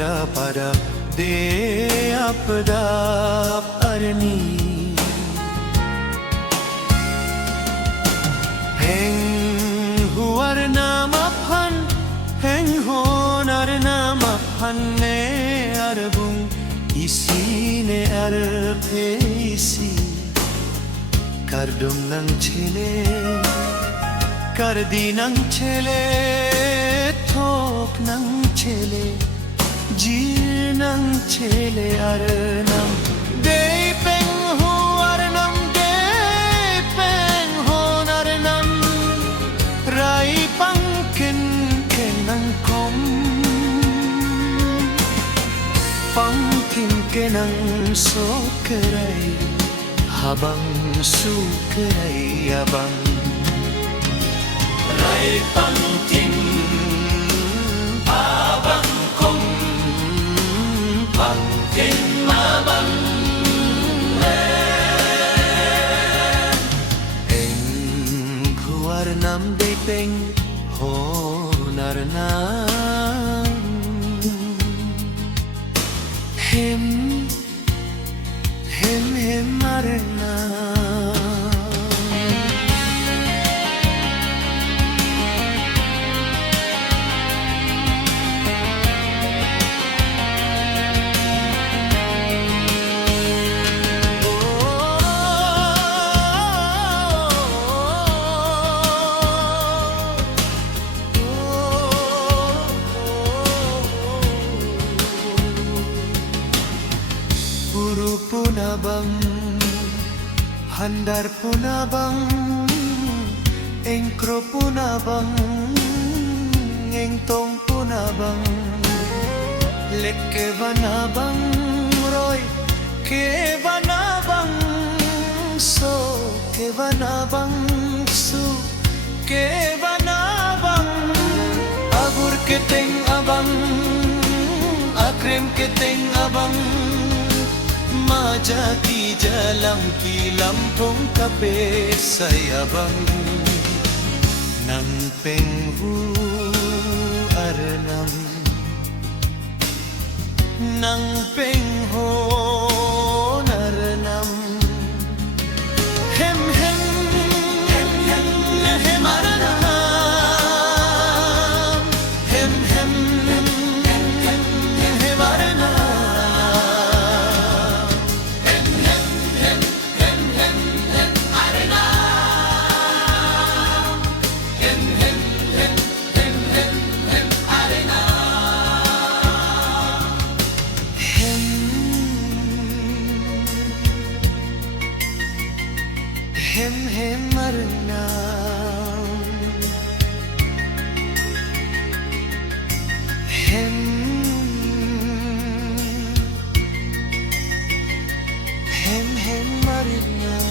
pada de apdap arni heng huar nama pan heng honar nama pan ne arbung isi ne arpesi kardum nang chile kardi nang chile thok nang chile jir nang chile arnam de peng ho arnam de peng ho arnam rai pangken kenang kom pangkin kenang sokerai habang sukerai abang rai pangkin abang kom pangkin abang eng kuar nam de peng honar nam hem marna Puru punabang handar punabang engkro punabang engtong punabang lekke banabang roy ke banabang so ke banabang su ke banabang agur keteng abang akrem keteng abang majaki jalam ki lampung kape sayabang nang penghu arnam nang pengho narnam hem hem hem hem hem arnam hem hem hem hem hem arnam hem marnam hem marnam